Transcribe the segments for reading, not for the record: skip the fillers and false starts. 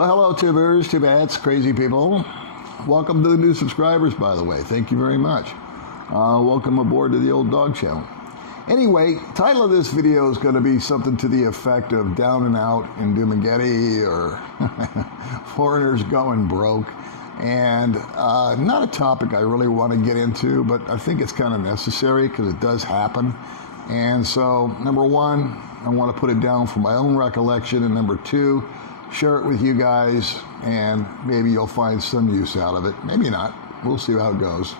Well, hello, tubers, tubats, crazy people. Welcome to the new subscribers, by the way. Thank you very much. Welcome aboard to the old dog channel. Anyway, title of this video is going to be something to the effect of Down and Out in Dumageddon or Foreigners Going Broke. And not a topic I really want to get into, but I think it's kind of necessary because it does happen. And so, number one, I want to put it down for my own recollection, and number two, share it with you guys, and maybe you'll find some use out of it. Maybe not. We'll see how it goes.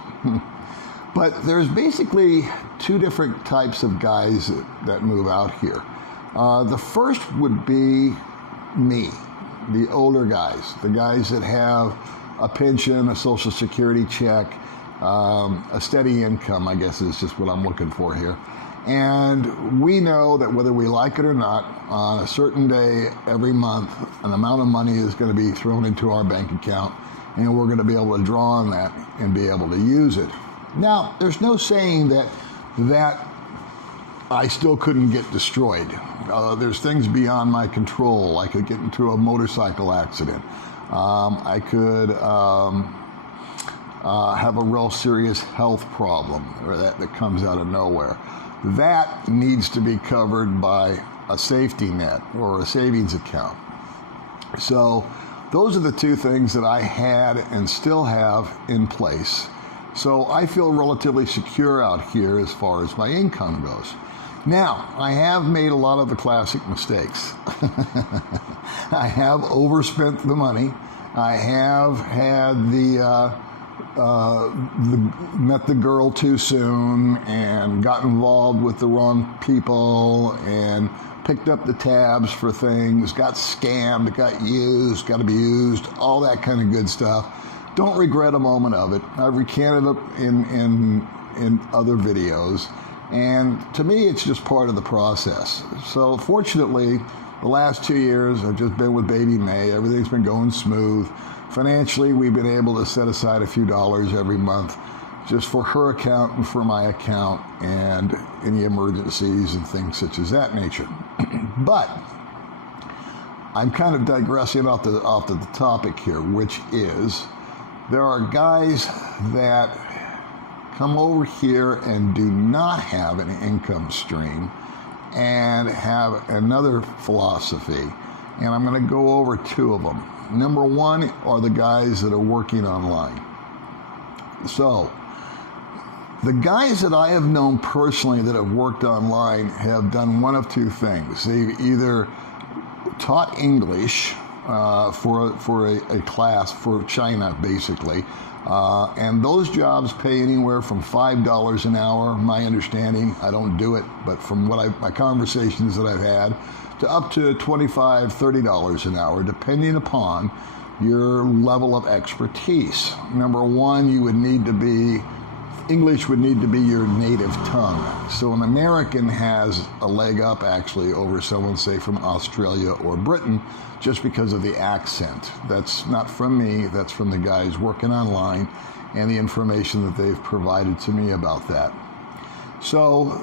But there's basically two different types of guys that move out here. The first would be me, the older guys, the guys that have a pension, a Social Security check, a steady income, I guess is just what I'm looking for here. And we know that whether we like it or not, on a certain day every month, an amount of money is going to be thrown into our bank account, and we're going to be able to draw on that and be able to use it. Now, there's no saying that I still couldn't get destroyed. There's things beyond my control. I could get into a motorcycle accident. I could have a real serious health problem or that comes out of nowhere. That needs to be covered by a safety net or a savings account. So those are the two things that I had and still have in place. So I feel relatively secure out here as far as my income goes. Now, I have made a lot of the classic mistakes. I have overspent the money. I have had met the girl too soon and got involved with the wrong people and picked up the tabs for things, got scammed, got used, got abused, all that kind of good stuff. Don't regret a moment of it. I've recanted it in other videos, and to me it's just part of the process. So fortunately, the last 2 years I've just been with baby May. Everything's been going smooth. Financially, we've been able to set aside a few dollars every month just for her account and for my account and any emergencies and things such as that nature. But I'm kind of digressing off the topic here, which is there are guys that come over here and do not have an income stream and have another philosophy, and I'm going to go over two of them. Number one are the guys that are working online. So the guys that I have known personally that have worked online have done one of two things. They've either taught English for a class for China, basically, and those jobs pay anywhere from $5 an hour, my understanding. I don't do it, but from my conversations that I've had, to up to $25, $30 an hour, depending upon your level of expertise. Number one, English would need to be your native tongue. So an American has a leg up actually over someone, say, from Australia or Britain, just because of the accent. That's not from me, that's from the guys working online and the information that they've provided to me about that. So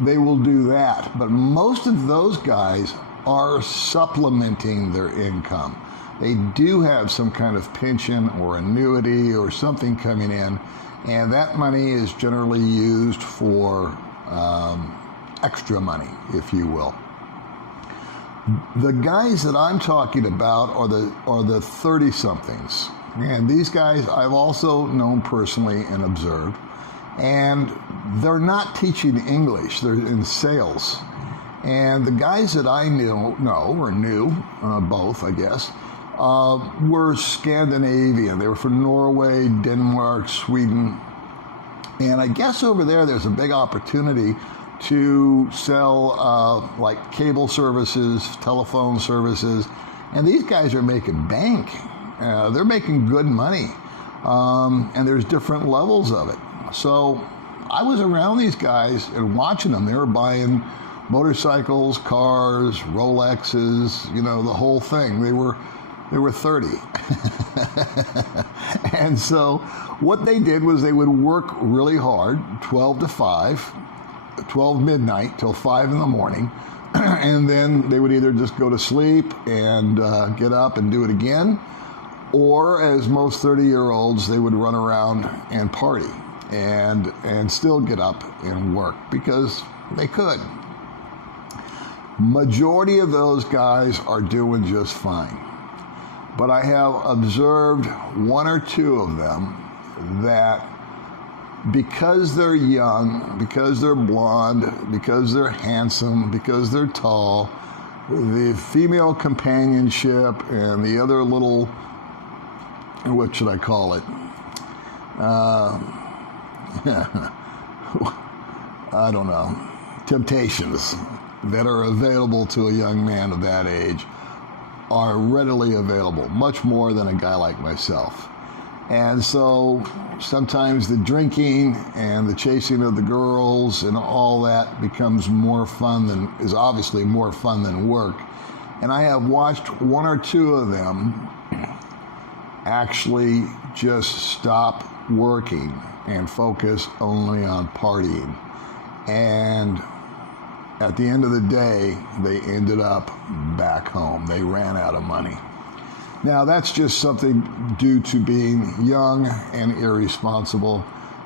they will do that, but most of those guys are supplementing their income. They do have some kind of pension or annuity or something coming in, and that money is generally used for extra money, if you will. The guys that I'm talking about are the 30-somethings, and these guys I've also known personally and observed. And they're not teaching English, they're in sales. And the guys that I knew, both, I guess, were Scandinavian. They were from Norway, Denmark, Sweden. And I guess over there's a big opportunity to sell like cable services, telephone services. And these guys are making bank. They're making good money. And there's different levels of it. So I was around these guys and watching them. They were buying motorcycles, cars, Rolexes, the whole thing. They were 30. And so what they did was they would work really hard, 12 to 5, 12 midnight till 5 in the morning. and then they would either just go to sleep and get up and do it again, or as most 30-year-olds, they would run around and party and still get up and work because they could. Majority of those guys are doing just fine. But I have observed one or two of them that because they're young, because they're blonde, because they're handsome, because they're tall, the female companionship and the other little, what should I call it? I don't know, temptations that are available to a young man of that age are readily available, much more than a guy like myself. And so sometimes the drinking and the chasing of the girls and all that becomes more fun than, is obviously more fun than work. And I have watched one or two of them actually just stop working and focus only on partying. And at the end of the day, they ended up back home. They ran out of money. Now, that's just something due to being young and irresponsible.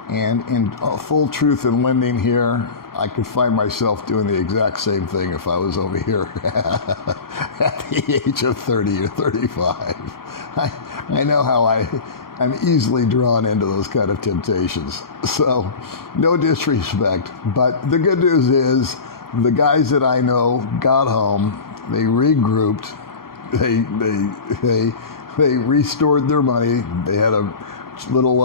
And in full truth in lending here, I could find myself doing the exact same thing if I was over here at the age of 30 or 35. I know how I'm easily drawn into those kind of temptations. So, no disrespect. But the good news is, the guys that I know got home, they regrouped, they restored their money, they had a little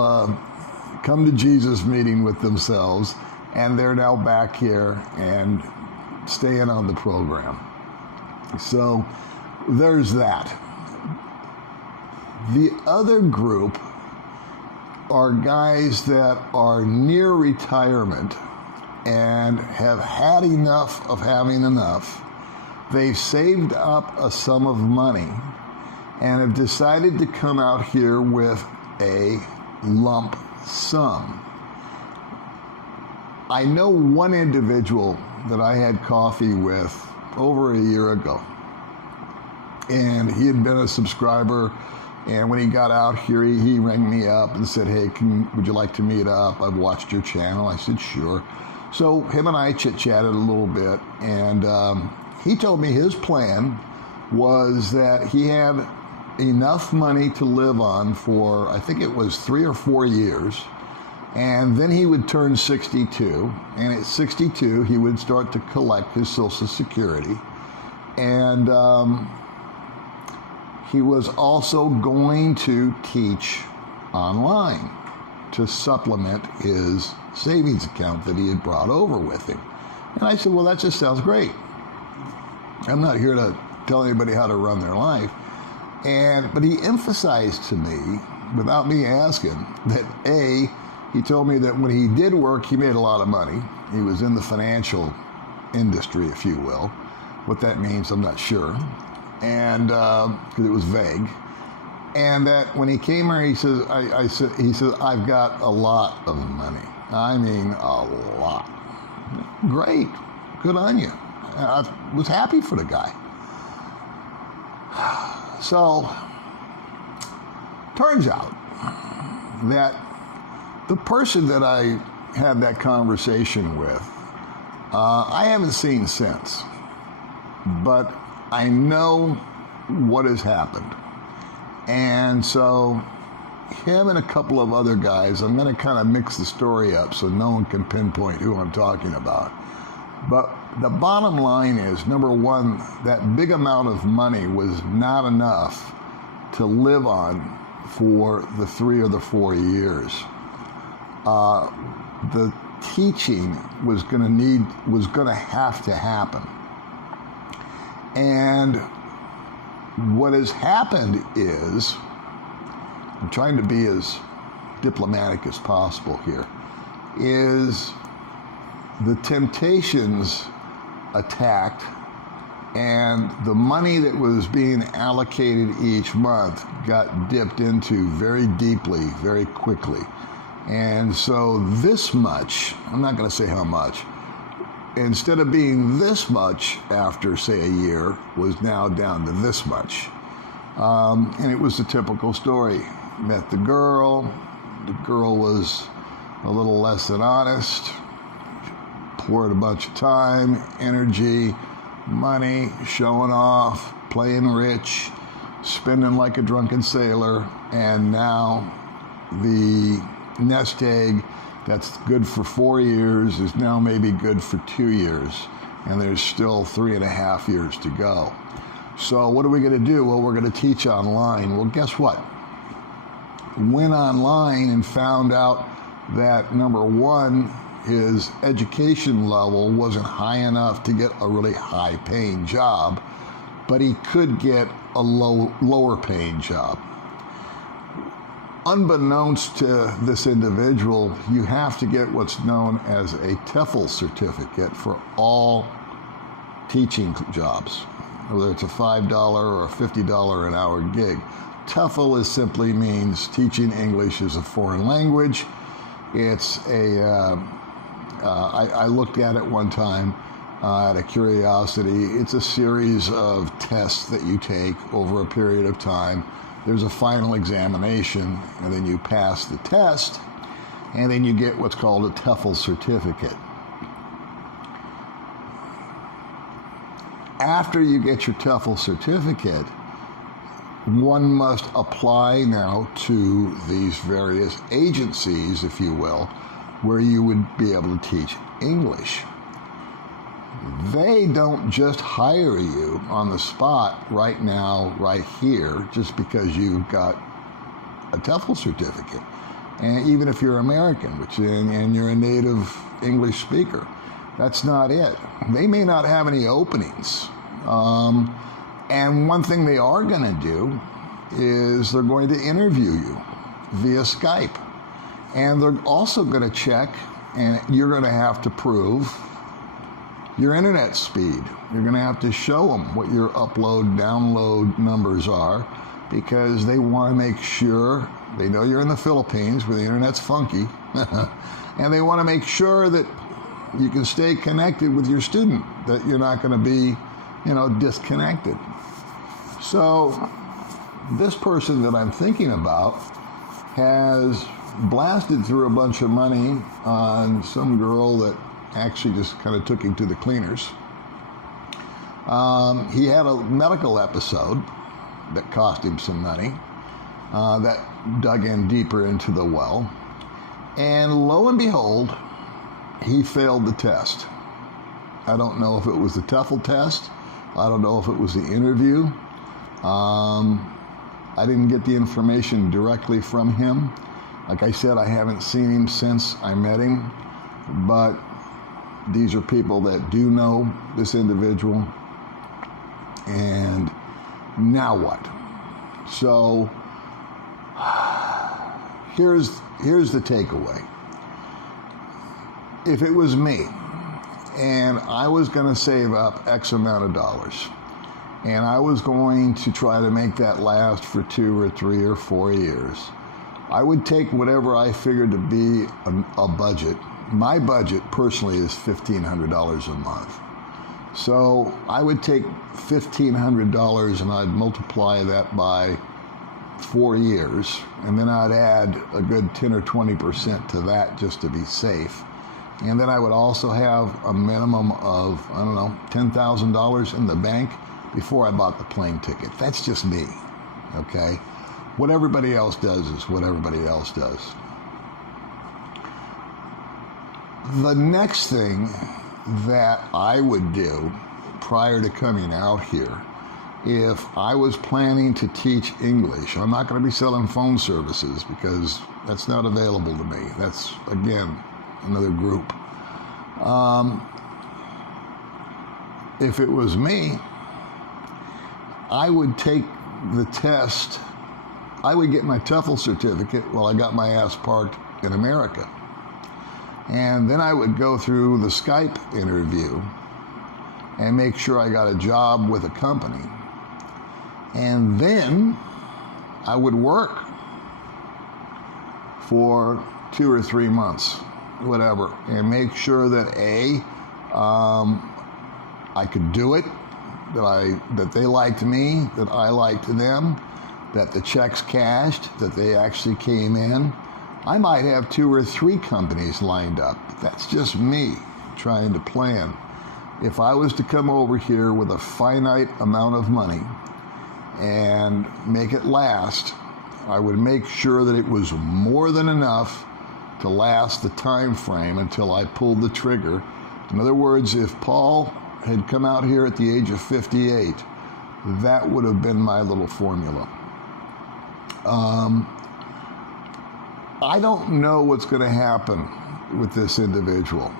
come to Jesus meeting with themselves, and they're now back here and staying on the program. So there's that. The other group are guys that are near retirement and have had enough of having enough. They've saved up a sum of money and have decided to come out here with a lump sum. I know one individual that I had coffee with over a year ago, and he had been a subscriber, and when he got out here, he rang me up and said, hey, would you like to meet up? I've watched your channel. I said, sure. So him and I chit-chatted a little bit, and he told me his plan was that he had enough money to live on for, I think it was 3 or 4 years, and then he would turn 62, and at 62 he would start to collect his Social Security, and he was also going to teach online to supplement his savings account that he had brought over with him. And I said, well, that just sounds great. I'm not here to tell anybody how to run their life. But he emphasized to me, without me asking, that A, he told me that when he did work, he made a lot of money. He was in the financial industry, if you will. What that means, I'm not sure. And because it was vague. And that when he came here, he says, I've got a lot of money. I mean, a lot. Great. Good on you. I was happy for the guy. So, turns out that the person that I had that conversation with, I haven't seen since. But I know what has happened. And so, him and a couple of other guys, I'm going to kind of mix the story up so no one can pinpoint who I'm talking about. But the bottom line is, number one, that big amount of money was not enough to live on for the 3 or the 4 years. The teaching was going to have to happen. And what has happened is, I'm trying to be as diplomatic as possible here, is the temptations attacked, and the money that was being allocated each month got dipped into very deeply, very quickly. And so this much, I'm not going to say how much, instead of being this much after, say, a year, was now down to this much. And it was the typical story. Met the girl was a little less than honest, poured a bunch of time, energy, money, showing off, playing rich, spending like a drunken sailor, and now the nest egg that's good for 4 years is now maybe good for 2 years, and there's still 3.5 years to go. So what are we going to do? Well, we're going to teach online. Well, guess what? Went online and found out that, number one, his education level wasn't high enough to get a really high-paying job, but he could get a lower-paying job. Unbeknownst to this individual, you have to get what's known as a TEFL certificate for all teaching jobs, whether it's a $5 or a $50 an hour gig. TEFL simply means teaching English as a foreign language. It's I looked at it one time out of curiosity. It's a series of tests that you take over a period of time. There's a final examination, and then you pass the test, and then you get what's called a TEFL certificate. After you get your TEFL certificate, one must apply now to these various agencies, if you will, where you would be able to teach English. They don't just hire you on the spot right now, right here, just because you've got a TEFL certificate. And even if you're American, and you're a native English speaker, that's not it. They may not have any openings. And one thing they are going to do is they're going to interview you via Skype. And they're also going to check, and you're going to have to prove your internet speed. You're going to have to show them what your upload, download numbers are, because they want to make sure, they know you're in the Philippines where the internet's funky, and they want to make sure that you can stay connected with your student, that you're not going to be, disconnected. So this person that I'm thinking about has blasted through a bunch of money on some girl that actually just kind of took him to the cleaners. He had a medical episode that cost him some money, that dug in deeper into the well, and lo and behold, he failed the test. I don't know if it was the TEFL test. I don't know if it was the interview. I didn't get the information directly from him. Like I said, I haven't seen him since I met him, but these are people that do know this individual. And now what? So here's the takeaway. If it was me and I was going to save up X amount of dollars, and I was going to try to make that last for 2 or 3 or 4 years, I would take whatever I figured to be a budget. My budget personally is $1,500 a month. So I would take $1,500 and I'd multiply that by 4 years, and then I'd add a good 10 or 20% to that just to be safe. And then I would also have a minimum of, $10,000 in the bank before I bought the plane ticket. That's just me, okay? What everybody else does is what everybody else does. The next thing that I would do prior to coming out here, if I was planning to teach English, I'm not going to be selling phone services because that's not available to me. That's, again, another group. If it was me, I would take the test. I would get my TEFL certificate while I got my ass parked in America. And then I would go through the Skype interview and make sure I got a job with a company. And then I would work for 2 or 3 months, whatever, and make sure that A, I could do it, that they liked me, that I liked them, that the checks cashed, that they actually came in. I might have 2 or 3 companies lined up. That's just me trying to plan. If I was to come over here with a finite amount of money and make it last, I would make sure that it was more than enough to last the time frame until I pulled the trigger. In other words, if Paul had come out here at the age of 58, that would have been my little formula. I don't know what's going to happen with this individual.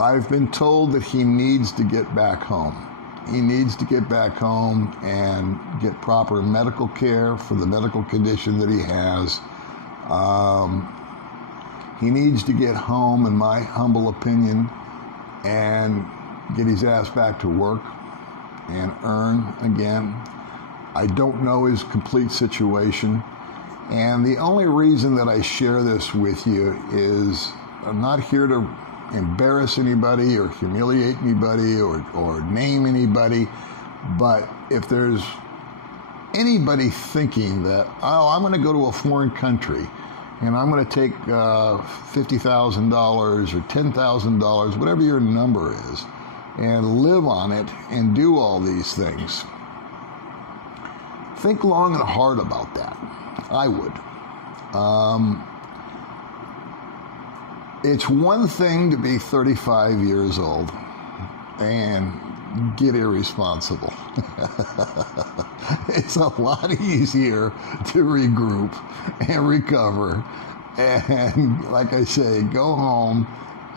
I've been told that he needs to get back home. He needs to get back home and get proper medical care for the medical condition that he has. He needs to get home, in my humble opinion, and get his ass back to work and earn again. I don't know his complete situation. And the only reason that I share this with you is I'm not here to embarrass anybody or humiliate anybody or name anybody, but if there's anybody thinking that, oh, I'm going to go to a foreign country and I'm going to take $50,000 or $10,000, whatever your number is, and live on it and do all these things, think long and hard about that. I would. It's one thing to be 35 years old and get irresponsible. It's a lot easier to regroup and recover and, like I say, go home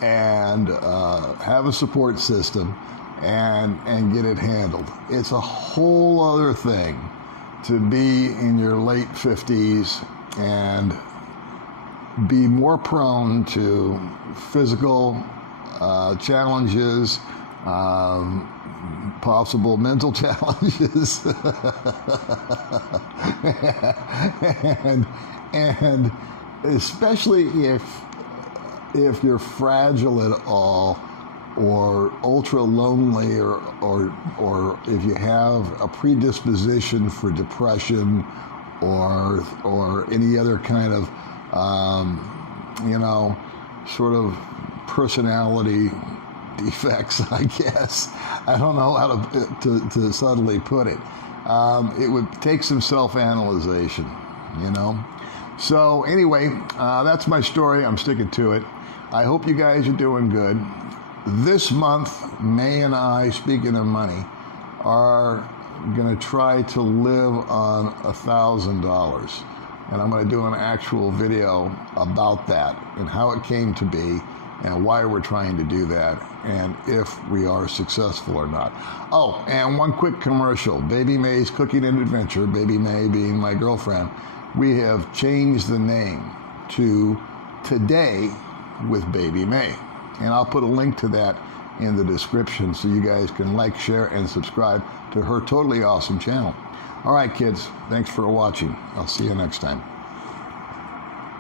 and have a support system and get it handled. It's a whole other thing to be in your late 50s and be more prone to physical challenges, possible mental challenges, and especially if you're fragile at all, or ultra lonely, or if you have a predisposition for depression or any other kind of sort of personality defects, I guess. I don't know how to subtly put it. It would take some self-analyzation, So anyway, that's my story. I'm sticking to it. I hope you guys are doing good. This month, May and I, speaking of money, are going to try to live on $1,000. And I'm going to do an actual video about that and how it came to be and why we're trying to do that and if we are successful or not. Oh, and one quick commercial. Baby May's Cooking and Adventure, Baby May being my girlfriend, we have changed the name to Today with Baby May. And I'll put a link to that in the description so you guys can like, share, and subscribe to her totally awesome channel. All right, kids, thanks for watching. I'll see you next time.